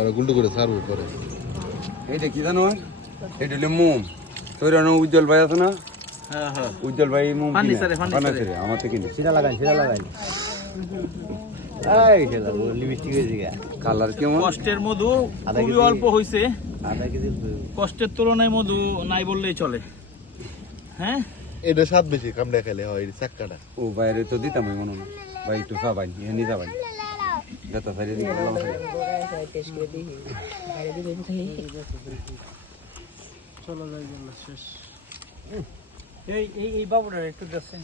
ওরা গুন্ডু করে সারবো পরে। এইটা কি জানো, এটা হলো মোম। তোর উজ্জ্বল ভাই আছে না? হ্যাঁ হ্যাঁ, উজ্জ্বল ভাই মোম কিনে আমার থেকে কিনে। সিধা লাগাই এই খেলা লিপস্টিক হয়ে গিয়া কালার কেমন? কষ্টের মধু খুবই অল্প হয়েছে, আধা কেজি কষ্টের তুলনায় মধু নাই বললেই চলে। হ্যাঁ, এটা স্বাদ বেশি, কামড়া খেলে হয় চাক্কাটা। ও বাইরে তো দিতাম মনে না ভাই, একটু খাবাই এনে যাবাই যত সাইডে দিকে চলো যাই বললো শেষ। এই বাবুটার একটু দেখছেন,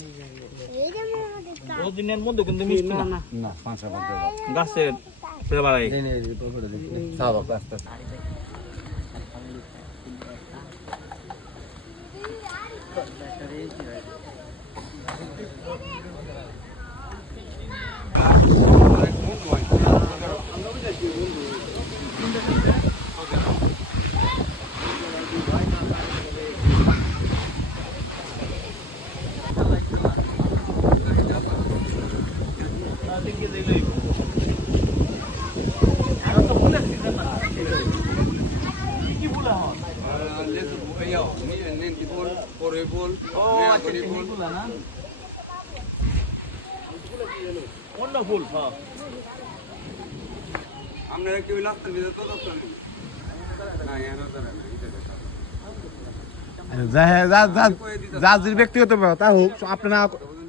দিনের মধ্যে কিন্তু মিষ্টি না, না 5 গাছের ফেবারাই। খাওয়া আস্তে ফুল আপনারা কেউ লাগতেন তো যার ব্যক্তিগত তা হোক, আপনারা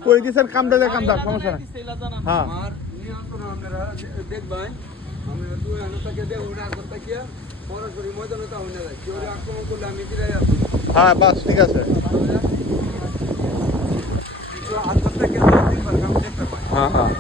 কই দিয়েছেন কামটা কামদার সমস্যা না। হ্যাঁ আমার নিয়ন্ত্রণ আপনারা দেখবেন, আমরা তুই আনতাকে দে ওরা করতে সরাসরি ময়দানে তো হয়ে যায়, কেউ আক্রমণ করলে আমি ফিরে আসবো। হ্যাঁ বাস ঠিক আছে। হ্যাঁ হ্যাঁ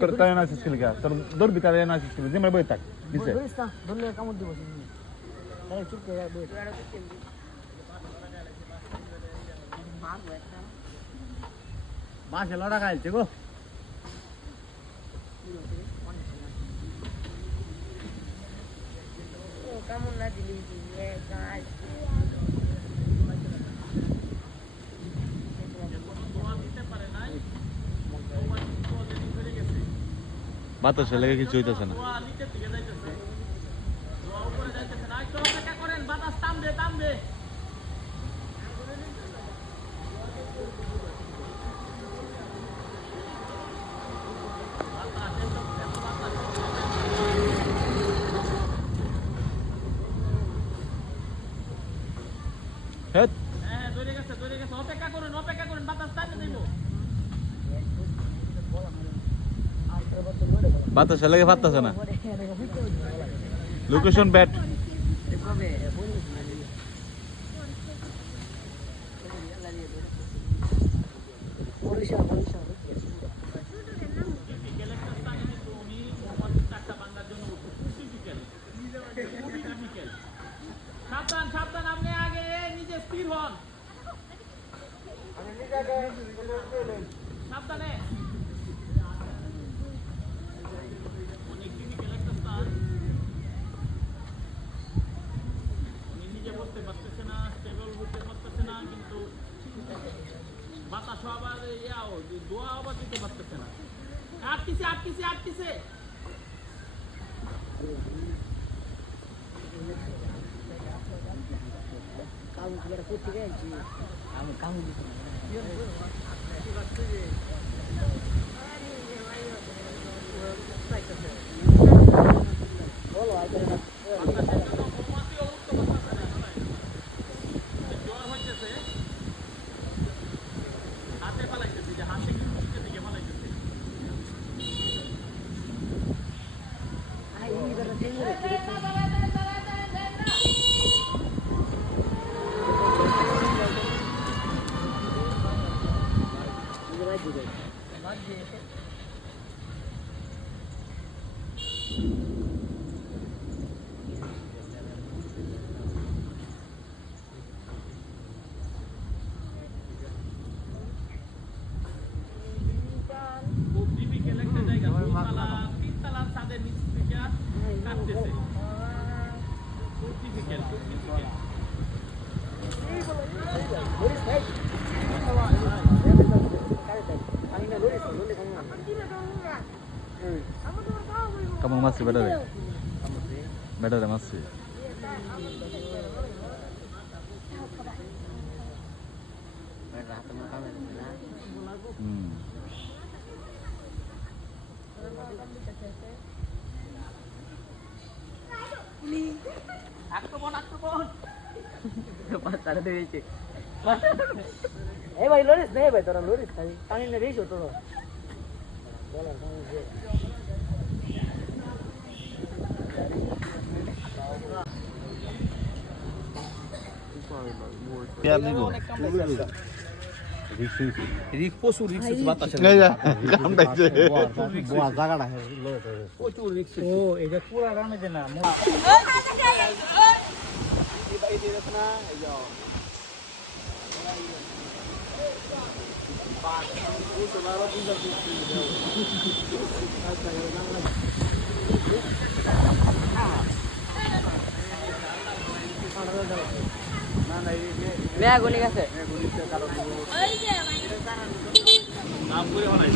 তোর তাই না ছিল কা তোর দূর ভিতরে না ছিল যে মানে বই থাক দিছে ধরলে কামড় দিব তাহলে চুপ করে বই মাছে লড়া খাইছে গো কামড় না দিলি গাছ বাতাসে লেগে কিছু হইতেছে না। বাতাসে লেগে পারতেছে না, লোকেশন ব্যাট। সাবধান সাবধান, আপনি আগে নিজে স্থির হন, সাবধানে। বাতাস আবার দোয়া আবার দিতে পারতেছে না, আটকিছে আটকিছে আটকিছে। কামড় করে করতে গেছি আমি কামড় দিতে বলো দিবে খুব difficult একটা জায়গা। তিনতলার ছাদের নিচ থেকে কাটতেছে। খুব difficult, খুব difficult। Kamu masih better ya? Better ya masih. আক্রমণ, আক্রমণ। তারা দিয়েছে এই ভাই লরিস নেই ভাই তোরা লরিস খাই পানি না রেইছো তোরা বলা পেয়ার নিব Rik প্রচুর রিক্স আছে বাতাসে। এই যে কামড়াইছে বোয়া জায়গাটা প্রচুর রিক্স। ও এটা পুরা গ্রামে যে না মেয়াগুনি গেছে নাম করে বানাই।